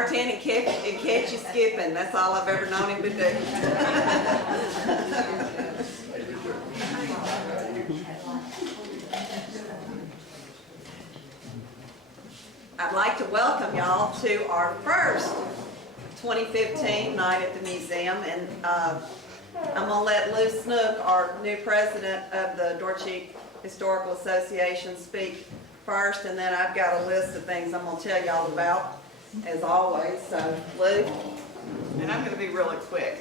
bartend and catch you skipping. That's all I've ever known him to do. I'd like to welcome y'all to our first 2015 night at the museum, and I'm going to let Lou Snook, our new president of the Dorcheek Historical Association, speak first, and then I've got a list of things I'm going to tell y'all about, as always. So, Lou? And I'm going to be really quick.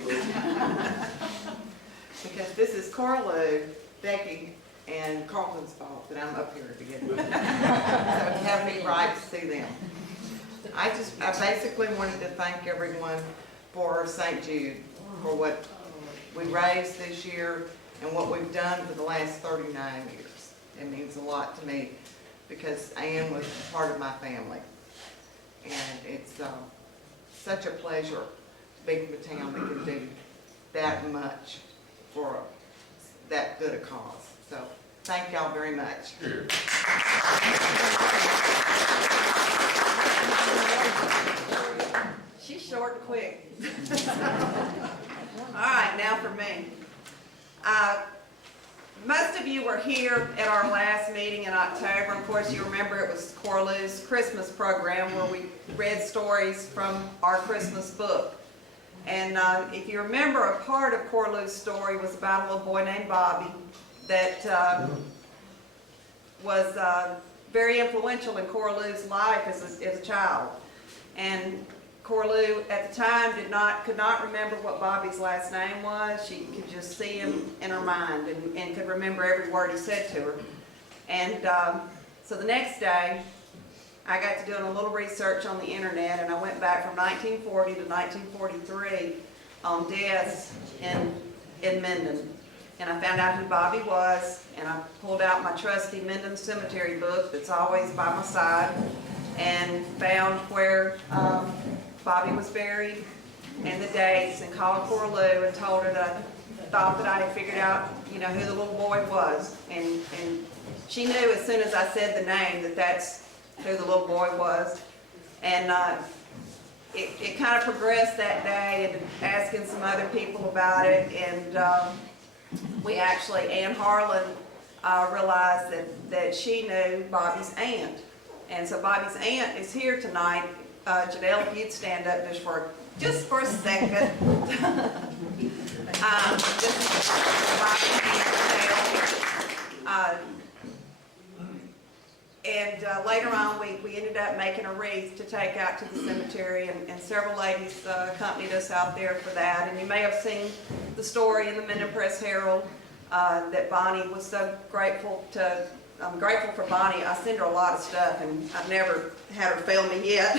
Because this is Cora, Lou, Becky, and Carlton's fault that I'm up here to begin with. So have any right to see them. I basically wanted to thank everyone for St. Jude, for what we raised this year and what we've done for the last 39 years. It means a lot to me because Ann was part of my family. And it's such a pleasure to be from a town that can do that much for that good a cause. So thank y'all very much. Sure. She's short and quick. All right, now for me. Most of you were here at our last meeting in October. Of course, you remember it was Cora Lou's Christmas program where we read stories from our Christmas book. And if you remember, a part of Cora Lou's story was about a little boy named Bobby that was very influential in Cora Lou's life as a child. And Cora Lou at the time could not remember what Bobby's last name was. She could just see him in her mind and could remember every word he said to her. And so the next day, I got to doing a little research on the internet, and I went back from 1940 to 1943 on deaths in Minden. And I found out who Bobby was, and I pulled out my trusty Minden Cemetery book that's always by my side, and found where Bobby was buried and the dates, and called Cora Lou and told her that I thought that I had figured out, who the little boy was. And she knew as soon as I said the name that that's who the little boy was. And it kind of progressed that day, and asking some other people about it, and we actually, Ann Harlan realized that she knew Bobby's aunt. And so Bobby's aunt is here tonight. Janelle, if you'd stand up just for a second. This is Bobby's aunt, and later on, we ended up making a wreath to take out to the cemetery, and several ladies accompanied us out there for that. And you may have seen the story in the Minden Press Herald that Bonnie was so grateful to. I'm grateful for Bonnie. I send her a lot of stuff, and I've never had her fail me yet.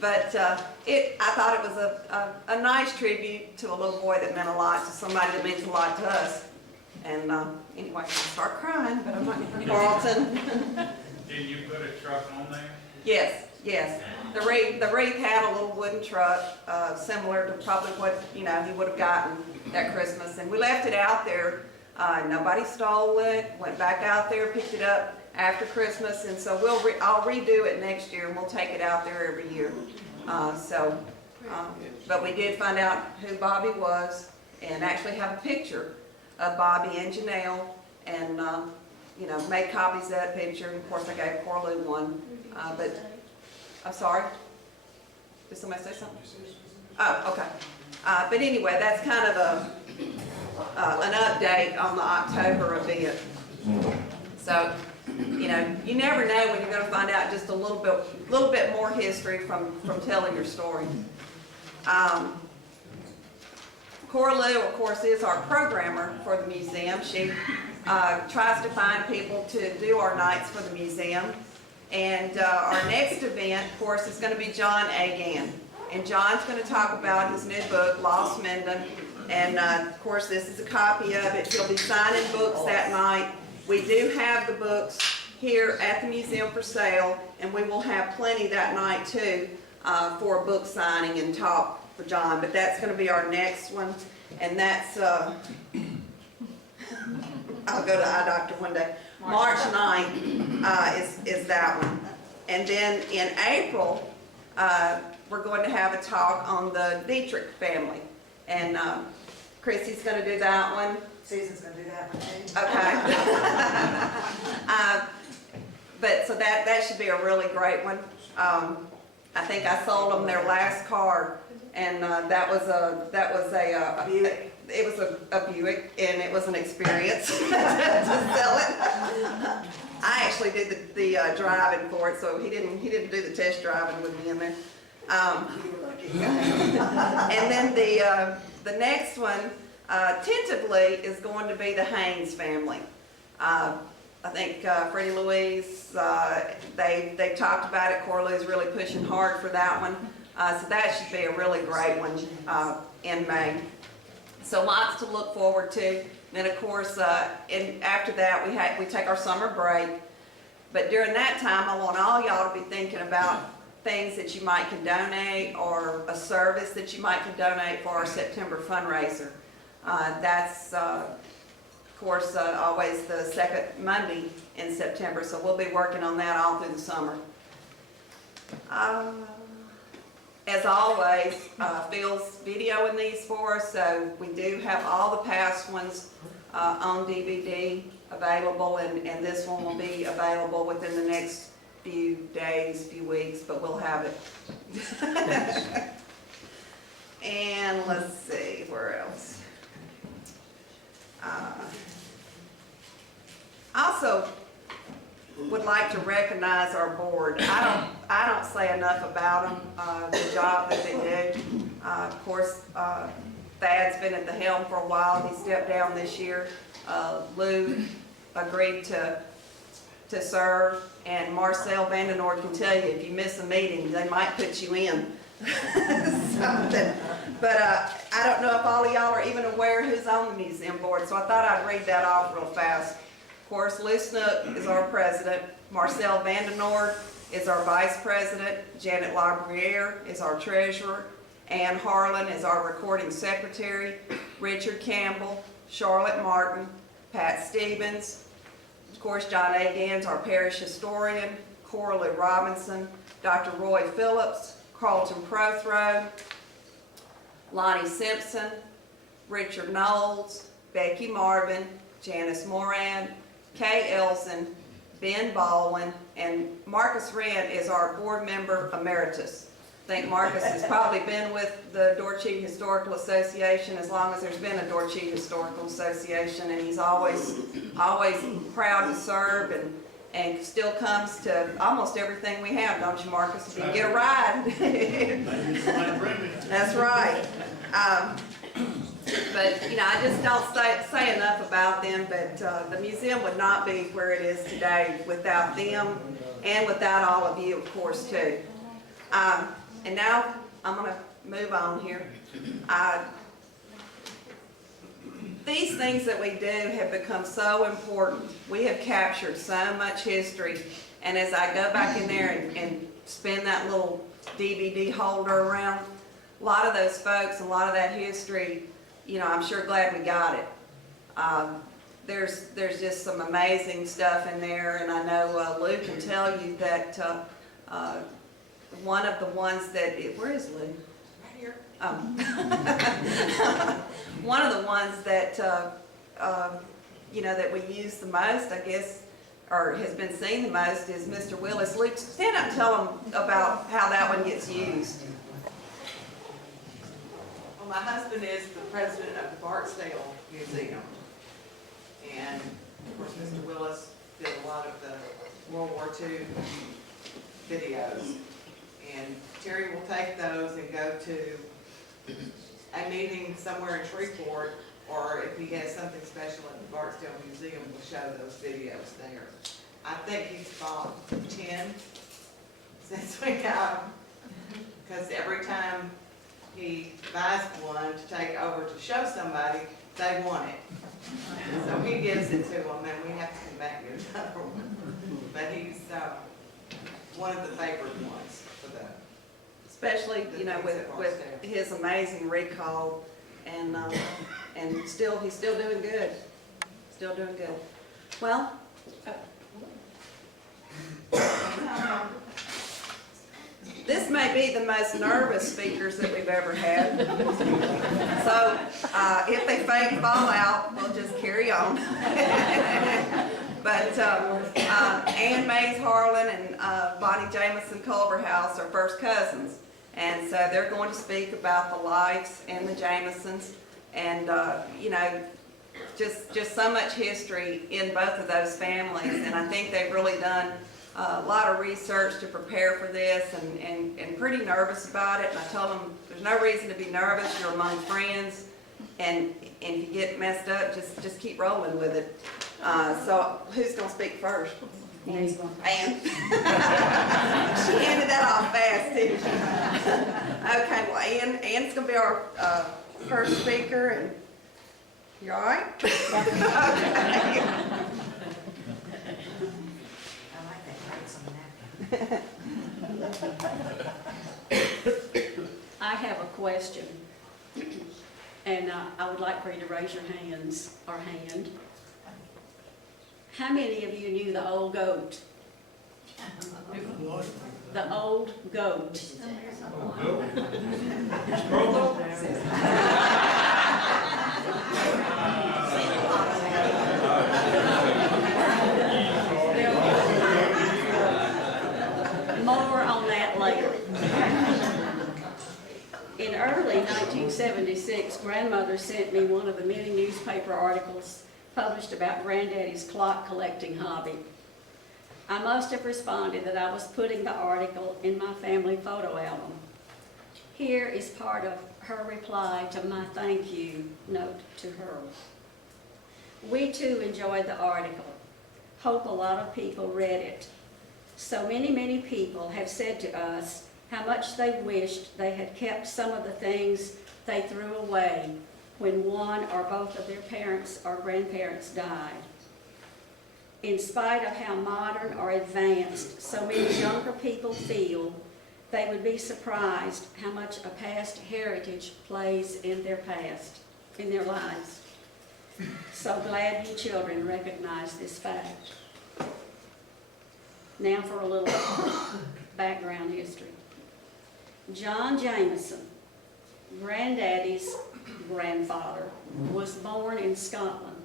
But I thought it was a nice tribute to a little boy that meant a lot to somebody that means a lot to us. And anyway, I start crying, but I'm not going to. Carlton. Did you put a truck on there? Yes. The wreath had a little wooden truck, similar to probably what he would have gotten that Christmas, and we left it out there. Nobody stole it. Went back out there, picked it up after Christmas, and so I'll redo it next year, and we'll take it out there every year. But we did find out who Bobby was, and actually have a picture of Bobby and Janelle, and made copies of that picture. And of course, I gave Cora Lou one. But I'm sorry. Did somebody say something? Oh, okay. But anyway, that's kind of an update on the October event. So, you never know when you're going to find out just a little bit more history from telling your story. Cora Lou, of course, is our programmer for the museum. She tries to find people to do our nights for the museum. And our next event, of course, is going to be John Agan. And John's going to talk about his new book, Lost Minden. And of course, this is a copy of it. He'll be signing books that night. We do have the books here at the museum for sale, and we will have plenty that night too for a book signing and talk for John. But that's going to be our next one, and that's I'll go to eye doctor one day. March 9th is that one. And then in April, we're going to have a talk on the Dietrich family. And Chrissy's going to do that one. Susan's gonna do that one too. Okay. But so that should be a really great one. I think I sold them their last car, and that was a Buick. it was a Buick, and it was an experience to sell it. I actually did the driving for it, so he didn't do the test driving with me in there. And then the next one tentatively is going to be the Haynes family. I think Freddie Louise, they talked about it. Corley's really pushing hard for that one. So that should be a really great one in May. So lots to look forward to. Then of course, after that we take our summer break. But during that time, I want all y'all to be thinking about things that you might can donate, or a service that you might can donate for our September fundraiser. That's of course always the second Monday in September, so we'll be working on that all through the summer. As always, Phil's videoing these for us, so we do have all the past ones on DVD available, and this one will be available within the next few days, few weeks, but we'll have it. And let's see, where else? Also would like to recognize our board. I don't say enough about them, the job that they do. Of course, Thad's been at the helm for a while. He stepped down this year. Lou agreed to serve, and Marcel Vandenoord can tell you if you miss a meeting, they might put you in. Something. But I don't know if all of y'all are even aware who's on the museum board, so I thought I'd read that off real fast. Of course, Lou Snook is our president. Marcel Vandenoord is our vice president. Janet LaBriere is our treasurer. Ann Harlan is our recording secretary. Richard Campbell, Charlotte Martin, Pat Stevens, of course, John A. Gans, our parish historian. Coralie Robinson, Dr. Roy Phillips, Carlton Prothrow, Lonnie Simpson, Richard Knowles, Becky Marvin, Janice Moran, Kay Elson, Ben Baldwin, and Marcus Wren is our board member emeritus. I think Marcus has probably been with the Dorchester Historical Association as long as there's been a Dorchester Historical Association, and he's always proud to serve, and still comes to almost everything we have, don't you, Marcus? If you can get a ride. That's right. But, you know, I just don't say enough about them, but the museum would not be where it is today without them, and without all of you, of course, too. And now I'm going to move on here. These things that we do have become so important. We have captured so much history, and as I go back in there and spin that little DVD holder around, a lot of those folks, a lot of that history, you know, I'm sure glad we got it. There's just some amazing stuff in there, and I know Lou can tell you that one of the ones that, where is Lou? Right here. One of the ones that, you know, that we use the most, I guess, or has been seen the most is Mr. Willis. Luke, stand up and tell them about how that one gets used. Well, my husband is the president of the Barksdale Museum. And of course, Mr. Willis did a lot of the World War II videos. And Terry will take those and go to a meeting somewhere in Shreveport, or if he has something special at the Barksdale Museum, we'll show those videos there. I think he's bought 10 since we got them, because every time he buys one to take over to show somebody, they want it. So he gives it to them, and we have to come back and get another one. But he's one of the favorite ones for the. Especially, you know, with his amazing recall, and he's still doing good. Still doing good. Well, This may be the most nervous speakers that we've ever had. So if they fake and fall out, we'll just carry on. But Ann Mays Harlan and Bonnie Jamieson Culverhouse are first cousins. And so they're going to speak about the Lifes and the Jamiesons. And, you know, just so much history in both of those families. And I think they've really done a lot of research to prepare for this, and pretty nervous about it. And I told them there's no reason to be nervous. You're among friends, and if you get messed up, just keep rolling with it. So who's going to speak first? Ann. She handed that off fast, didn't she? Okay, well, Ann's going to be our first speaker, and you all right? Okay. I have a question, and I would like for you to raise your hands, or hand. How many of you knew the old goat? The old goat. More on that later. In early 1976, Grandmother sent me one of the many newspaper articles published about Granddaddy's clock collecting hobby. I must have responded that I was putting the article in my family photo album. Here is part of her reply to my thank you note to her. We too enjoyed the article. Hope a lot of people read it. So many people have said to us how much they wished they had kept some of the things they threw away when one or both of their parents or grandparents died. In spite of how modern or advanced so many younger people feel, they would be surprised how much a past heritage plays in their lives. So glad you children recognize this fact. Now for a little background history. John Jamieson, Granddaddy's grandfather, was born in Scotland.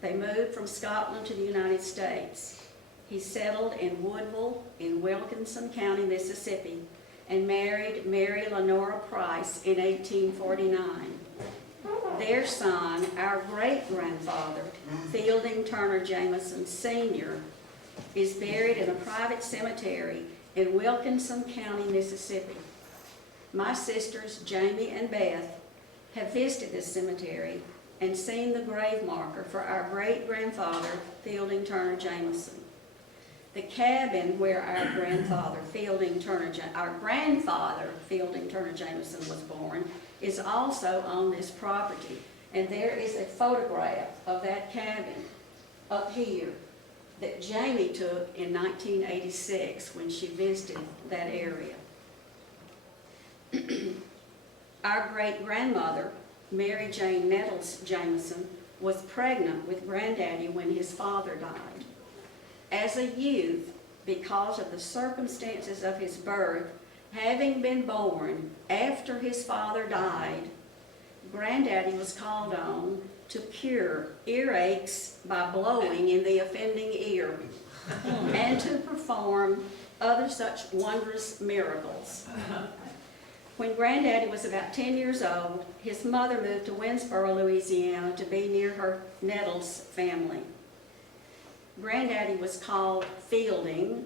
They moved from Scotland to the United States. He settled in Woodville in Wilkinson County, Mississippi, and married Mary Lenora Price in 1849. Their son, our great-grandfather, Fielding Turner Jamieson Sr., is buried in a private cemetery in Wilkinson County, Mississippi. My sisters, Jamie and Beth, have visited this cemetery and seen the grave marker for our great-grandfather, Fielding Turner Jamieson. The cabin where our grandfather, Fielding Turner Jamieson was born is also on this property. And there is a photograph of that cabin up here that Jamie took in 1986 when she visited that area. Our great-grandmother, Mary Jane Nettles Jamieson, was pregnant with Granddaddy when his father died. As a youth, because of the circumstances of his birth, having been born after his father died, Granddaddy was called on to cure earaches by blowing in the offending ear and to perform other such wondrous miracles. When Granddaddy was about 10 years old, his mother moved to Winsboro, Louisiana to be near her Nettles family. Granddaddy was called Fielding,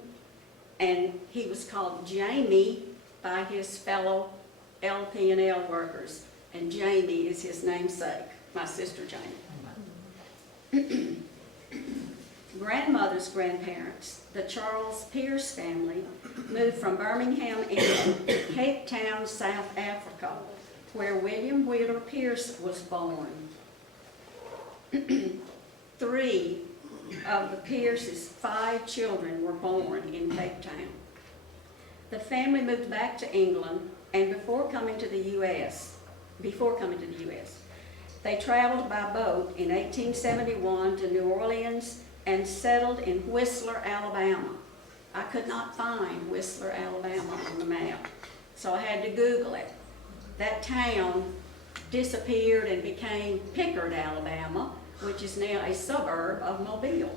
and he was called Jamie by his fellow LP&L workers, and Jamie is his namesake, my sister Jamie. Grandmother's grandparents, the Charles Pearce family, moved from Birmingham, England, to Cape Town, South Africa, where William Wheeler Pearce was born. 3 of the Pearce's 5 children were born in Cape Town. The family moved back to England, and before coming to the U.S., they traveled by boat in 1871 to New Orleans and settled in Whistler, Alabama. I could not find Whistler, Alabama on the map. so I had to Google it. That town disappeared and became Pickard, Alabama, which is now a suburb of Mobile.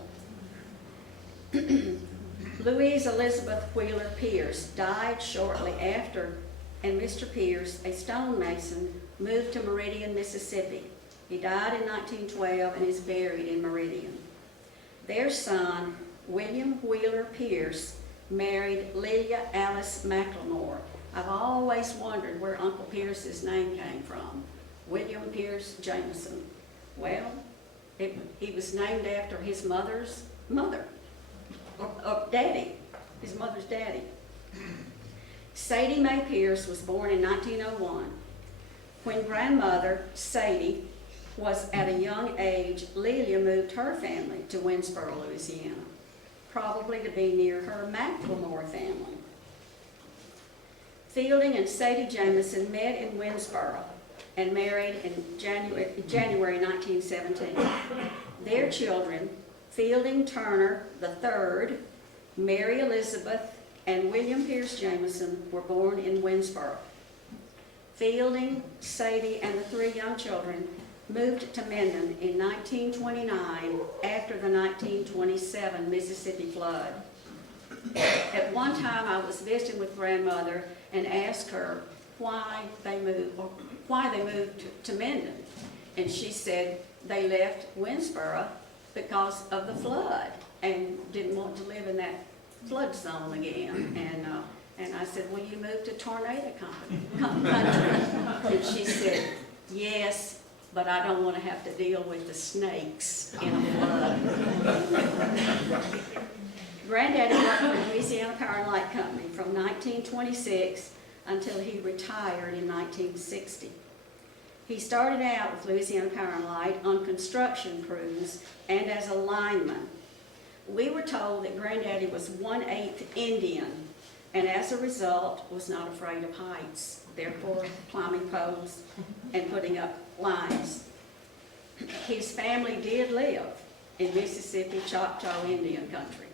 Louise Elizabeth Wheeler Pearce died shortly after, and Mr. Pearce, a stonemason, moved to Meridian, Mississippi. He died in 1912 and is buried in Meridian. Their son, William Wheeler Pearce, married Lelia Alice McLemore. I've always wondered where Uncle Pierce's name came from. William Pearce Jamieson. Well, he was named after his mother's mother, or daddy, his mother's daddy. Sadie Mae Pearce was born in 1901. When grandmother, Sadie, was at a young age, Lelia moved her family to Winsboro, Louisiana, probably to be near her McLemore family. Fielding and Sadie Jamieson met in Winsboro and married in January 1917. Their children, Fielding Turner III, Mary Elizabeth, and William Pearce Jamieson, were born in Winsboro. Fielding, Sadie, and the three young children moved to Minden in 1929 after the 1927 Mississippi flood. At one time, I was visiting with grandmother and asked her why they moved to Minden. And she said they left Winsboro because of the flood and didn't want to live in that flood zone again. And I said, well, you moved to Tornado Country. And she said, yes, but I don't want to have to deal with the snakes in a flood. Granddaddy worked for the Louisiana Power Light Company from 1926 until he retired in 1960. He started out with Louisiana Power and Light on construction crews and as a lineman. We were told that Granddaddy was 1/8 Indian and as a result was not afraid of heights, therefore climbing poles and putting up lines. His family did live in Mississippi Choctaw Indian country.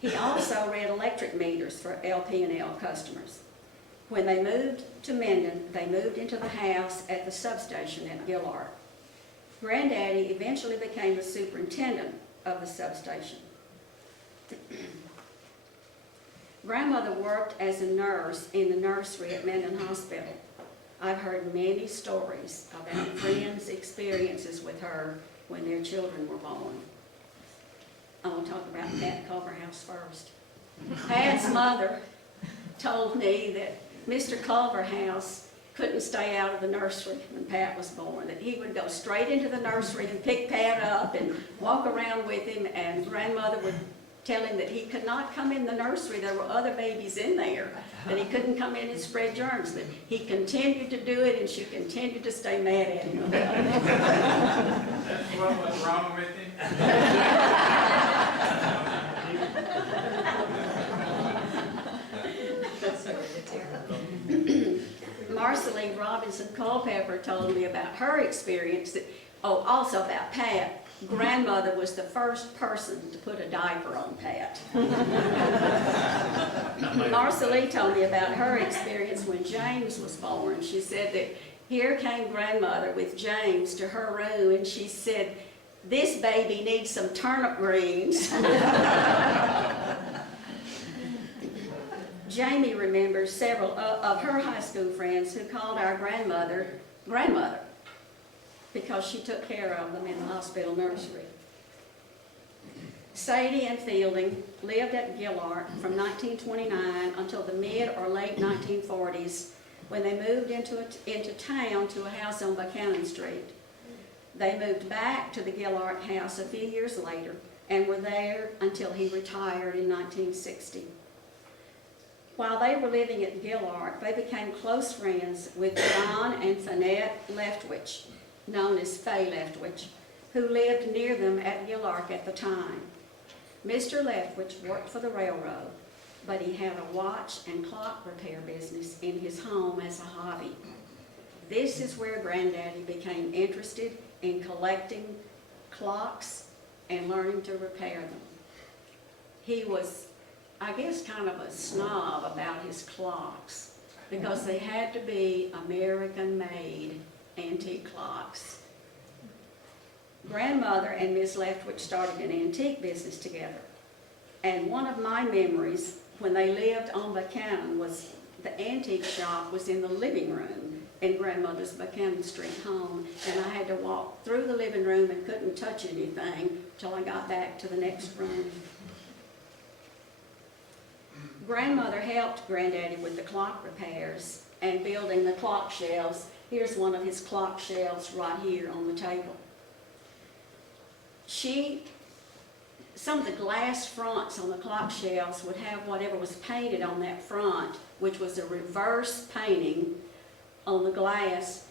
He also read electric meters for LP&L customers. When they moved to Minden, they moved into the house at the substation at Gillard. Granddaddy eventually became the superintendent of the substation. Grandmother worked as a nurse in the nursery at Minden Hospital. I've heard many stories about friends' experiences with her when their children were born. I want to talk about Pat Culverhouse first. Pat's mother told me that Mr. Culverhouse couldn't stay out of the nursery when Pat was born, that he would go straight into the nursery and pick Pat up and walk around with him, and grandmother would tell him that he could not come in the nursery. There were other babies in there, that he couldn't come in and spread germs, but he continued to do it and she continued to stay mad at him about it. That's what was wrong with him? Martha Life Jamieson Culverhouse told me about her experience, that, also about Pat. Grandmother was the first person to put a diaper on Pat. Martha Lee told me about her experience when James was born. She said that here came grandmother with James to her room, and she said, "This baby needs some turnip greens." Jamie remembers several of her high school friends who called our grandmother, grandmother, because she took care of them in the hospital nursery. Sadie and Fielding lived at Gillard from 1929 until the mid or late 1940s, when they moved into town to a house on Buchanan Street. They moved back to the Gillard house a few years later and were there until he retired in 1960. While they were living at Gillard, they became close friends with John and Fanette Leftwich, known as Fay Leftwich, who lived near them at Gillard at the time. Mr. Leftwich worked for the railroad, but he had a watch and clock repair business in his home as a hobby. This is where Granddaddy became interested in collecting clocks and learning to repair them. He was, I guess, kind of a snob about his clocks. because they had to be American-made antique clocks. Grandmother and Ms. Leftwich started an antique business together. And one of my memories when they lived on Buchanan was the antique shop was in the living room in Grandmother's Buchanan Street home. And I had to walk through the living room and couldn't touch anything till I got back to the next room. Grandmother helped Granddaddy with the clock repairs and building the clock shelves. Here's one of his clock shelves right here on the table. Some of the glass fronts on the clock shelves would have whatever was painted on that front, which was a reverse painting on the glass,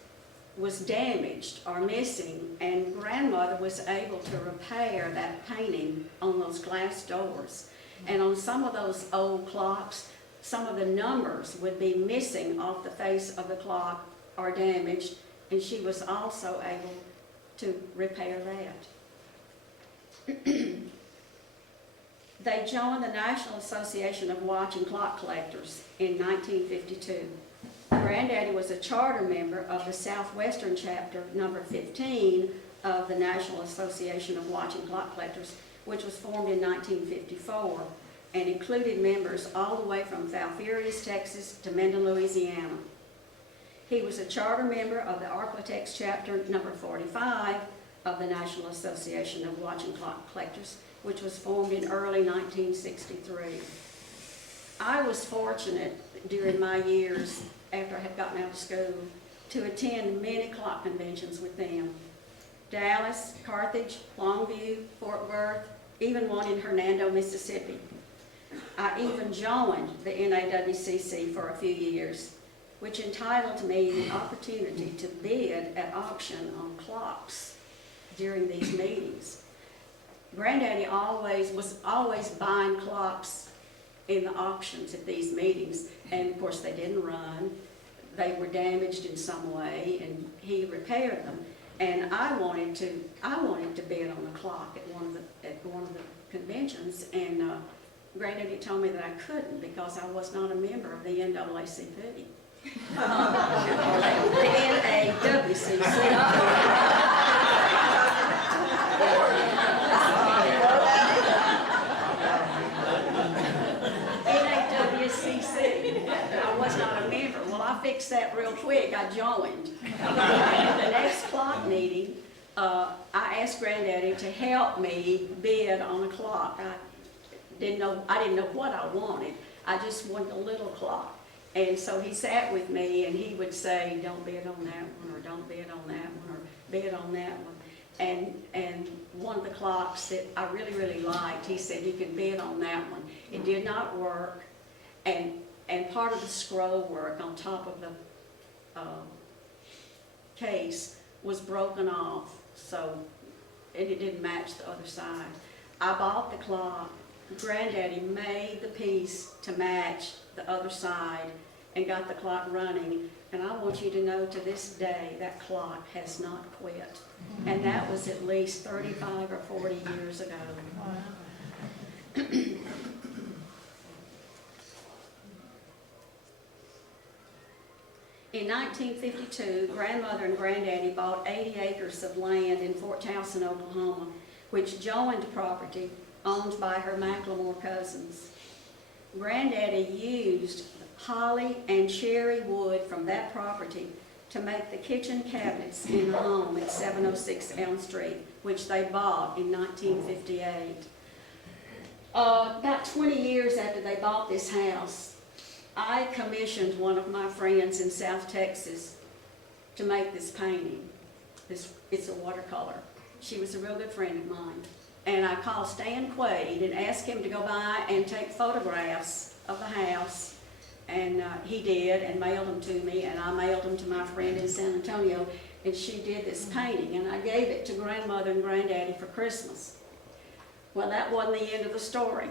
was damaged or missing, and Grandmother was able to repair that painting on those glass doors. And on some of those old clocks, some of the numbers would be missing off the face of the clock or damaged, and she was also able to repair that. They joined the National Association of Watch and Clock Collectors in 1952. Granddaddy was a charter member of the Southwestern Chapter, number 15, of the National Association of Watch and Clock Collectors, which was formed in 1954 and included members all the way from Falfurrias, Texas to Minden, Louisiana. He was a charter member of the Architects Chapter, number 45, of the National Association of Watch and Clock Collectors, which was formed in early 1963. I was fortunate during my years after I had gotten out of school to attend many clock conventions with them. Dallas, Carthage, Longview, Fort Worth, even one in Hernando, Mississippi. I even joined the NAWCC for a few years, which entitled me the opportunity to bid at auction on clocks during these meetings. Granddaddy was always buying clocks in the auctions at these meetings, and of course they didn't run. They were damaged in some way, and he repaired them. And I wanted to bid on a clock at one of the conventions, and Granddaddy told me that I couldn't because I was not a member of the NAACP. The NAWCC. I was not a member. Well, I fixed that real quick. I joined. At the next clock meeting, I asked Granddaddy to help me bid on a clock. I didn't know what I wanted. I just wanted a little clock. And so he sat with me and he would say, don't bid on that one, or don't bid on that one, or bid on that one. And one of the clocks that I really, really liked, he said, you can bid on that one. It did not work, and part of the scroll work on top of the case was broken off, so it didn't match the other side. I bought the clock. Granddaddy made the piece to match the other side and got the clock running. And I want you to know, to this day, that clock has not quit. And that was at least 35 or 40 years ago. In 1952, Grandmother and Granddaddy bought 80 acres of land in Fort Towson, Oklahoma, which joined property owned by her Macklemore cousins. Granddaddy used holly and cherry wood from that property to make the kitchen cabinets in the home at 706 Elm Street, which they bought in 1958. About 20 years after they bought this house, I commissioned one of my friends in South Texas to make this painting. It's a watercolor. She was a real good friend of mine. And I called Stan Quaid and asked him to go by and take photographs of the house. And he did, and mailed them to me, and I mailed them to my friend in San Antonio, and she did this painting, and I gave it to Grandmother and Granddaddy for Christmas. Well, that wasn't the end of the story.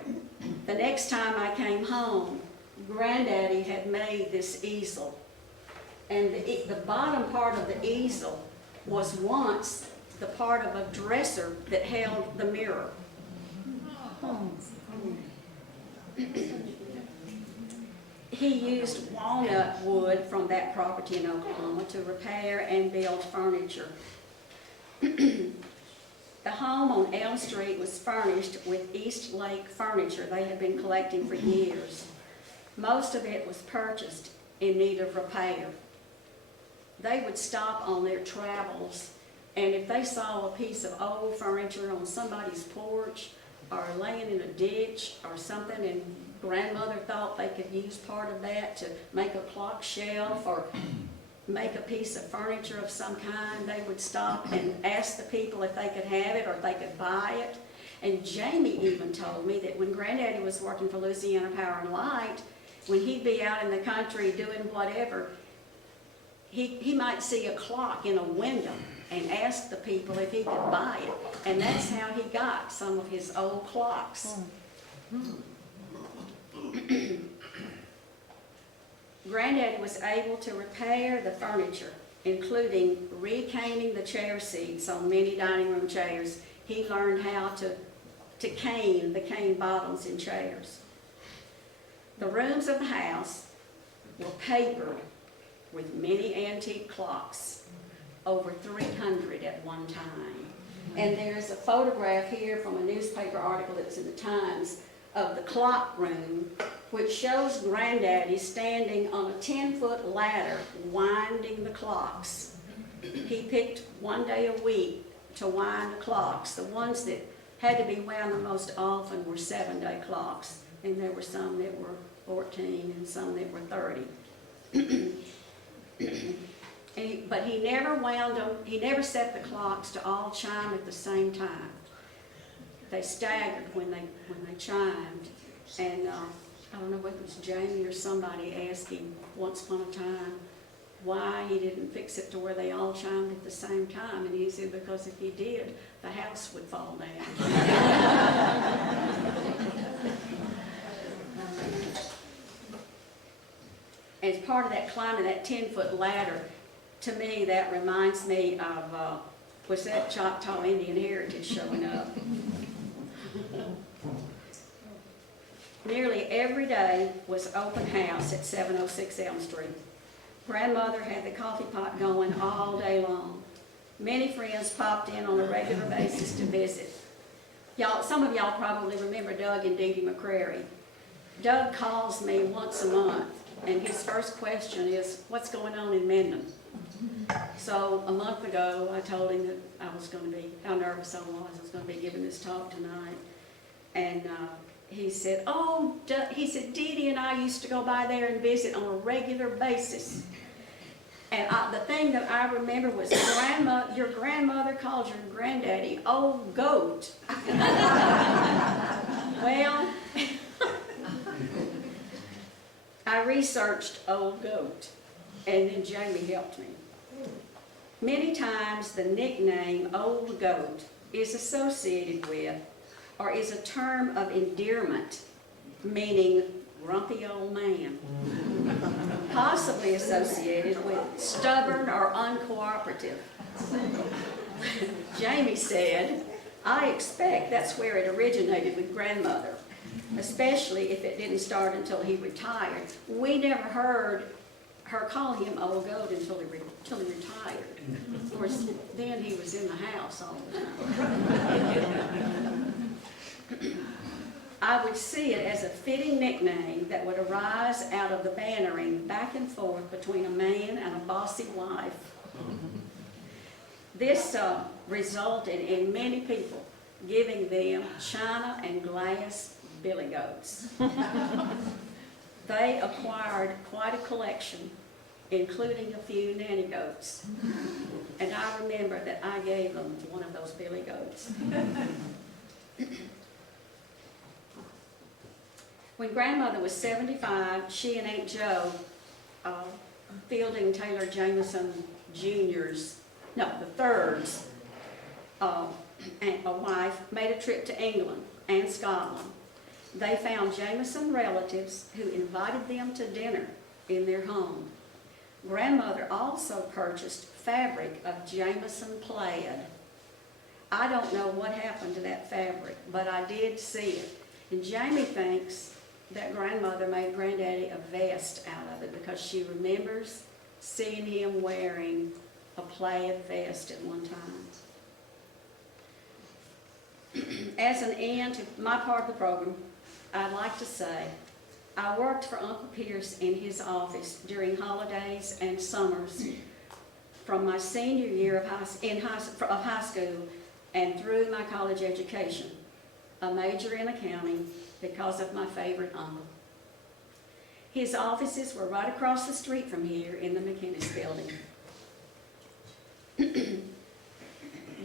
The next time I came home, Granddaddy had made this easel, and the bottom part of the easel was once the part of a dresser that held the mirror. He used walnut wood from that property in Oklahoma to repair and build furniture. The home on Elm Street was furnished with East Lake furniture they had been collecting for years. Most of it was purchased in need of repair. They would stop on their travels, and if they saw a piece of old furniture on somebody's porch or laying in a ditch or something, and grandmother thought they could use part of that to make a clock shelf or make a piece of furniture of some kind, they would stop and ask the people if they could have it or if they could buy it. And Jamie even told me that when Granddaddy was working for Louisiana Power Light, when he'd be out in the country doing whatever, he might see a clock in a window and ask the people if he could buy it. And that's how he got some of his old clocks. Granddaddy was able to repair the furniture, including recaning the chair seats on many dining room chairs. He learned how to cane the cane bottoms in chairs. The rooms of the house were papered with many antique clocks, over 300 at one time. And there's a photograph here from a newspaper article that's in the Times of the clock room, which shows Granddaddy standing on a 10-foot ladder winding the clocks. He picked one day a week to wind the clocks. The ones that had to be wound the most often were 7-day clocks, and there were some that were 14 and some that were 30. But he never wound them, he never set the clocks to all chime at the same time. They staggered when they chimed. And I don't know whether it was Jamie or somebody asked him once upon a time why he didn't fix it to where they all chimed at the same time. And he said, because if he did, the house would fall down. As part of that climbing that 10-foot ladder, to me that reminds me of, was that Choctaw Indian heritage showing up? Nearly every day was open house at 706 Elm Street. Grandmother had the coffee pot going all day long. Many friends popped in on a regular basis to visit. Some of y'all probably remember Doug and Dee Dee McCrary. Doug calls me once a month, and his first question is, what's going on in Minden? So a month ago, I told him that I was going to be, how nervous I was going to be giving this talk tonight. And he said, Dee Dee and I used to go by there and visit on a regular basis. And the thing that I remember was your grandmother called your granddaddy old goat. Well, I researched old goat, and then Jamie helped me. Many times the nickname old goat is associated with, or is a term of endearment, meaning grumpy old man, possibly associated with stubborn or uncooperative. Jamie said, I expect that's where it originated with grandmother, especially if it didn't start until he retired. We never heard her call him old goat until he retired. Of course, then he was in the house all the time. I would see it as a fitting nickname that would arise out of the bantering back and forth between a man and a bossy wife. This resulted in many people giving them china and glass billy goats. They acquired quite a collection, including a few nanny goats. And I remember that I gave them one of those billy goats. When grandmother was 75, she and Aunt Jo, Fielding Taylor Jamieson Jr.'s, no, the third's a wife, made a trip to England and Scotland. They found Jamieson relatives who invited them to dinner in their home. Grandmother also purchased fabric of Jamieson plaid. I don't know what happened to that fabric, but I did see it. And Jamie thinks that grandmother made Granddaddy a vest out of it because she remembers seeing him wearing a plaid vest at one time. As an end to my part of the program, I'd like to say I worked for Uncle Pearce in his office during holidays and summers from my senior year of high school and through my college education, a major in accounting because of my favorite uncle. His offices were right across the street from here in the McInnes building.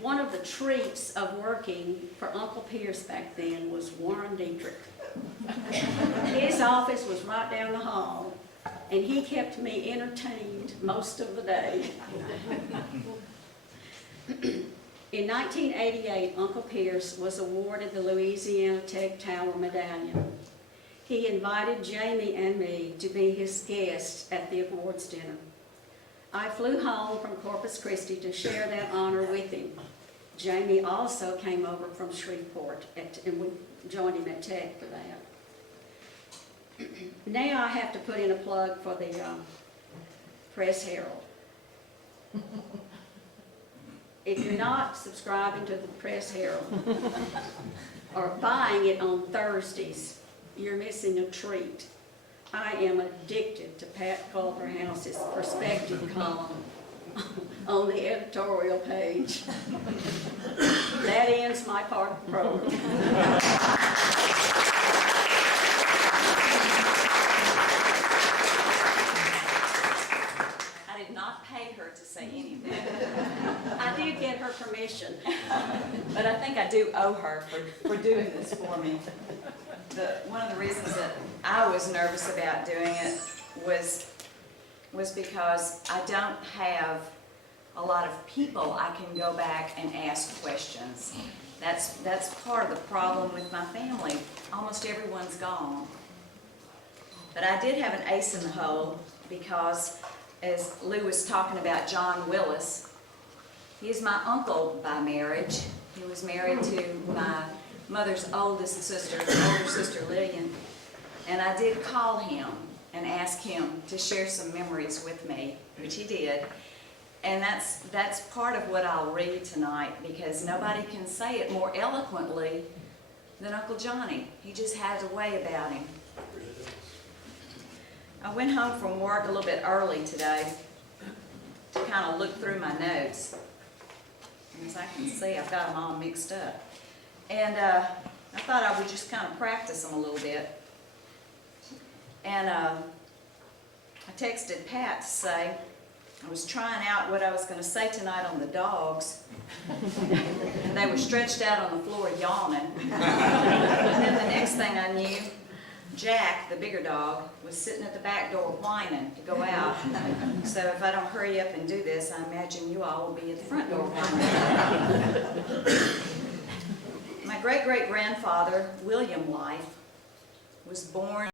One of the treats of working for Uncle Pearce back then was Warren Dietrich. His office was right down the hall, and he kept me entertained most of the day. In 1988, Uncle Pearce was awarded the Louisiana Tech Tower Medallion. He invited Jamie and me to be his guests at the awards dinner. I flew home from Corpus Christi to share that honor with him. Jamie also came over from Shreveport, and we joined him at Tech for that. Now I have to put in a plug for the Press Herald. If you're not subscribing to the Press Herald or buying it on Thursdays, you're missing a treat. I am addicted to Pat Culverhouse's perspective column on the editorial page. That ends my part of the program. I did not pay her to say anything, I did get her permission. but I think I do owe her for doing this for me. One of the reasons that I was nervous about doing it was because I don't have a lot of people I can go back and ask questions. That's part of the problem with my family. Almost everyone's gone. But I did have an ace in the hole because, as Lou was talking about John Willis, he's my uncle by marriage. He was married to my mother's oldest sister, older sister Lillian. And I did call him and ask him to share some memories with me, which he did. And that's part of what I'll read tonight, because nobody can say it more eloquently than Uncle Johnny. He just has a way about him. I went home from work a little bit early today to kind of look through my notes. And as I can see, I've got them all mixed up. And I thought I would just kind of practice them a little bit. And I texted Pat to say I was trying out what I was going to say tonight on the dogs. And they were stretched out on the floor yawning. And then the next thing I knew, Jack, the bigger dog, was sitting at the back door whining to go out. So if I don't hurry up and do this, I imagine you all will be at the front door whining. My great-great-grandfather, William Life, was born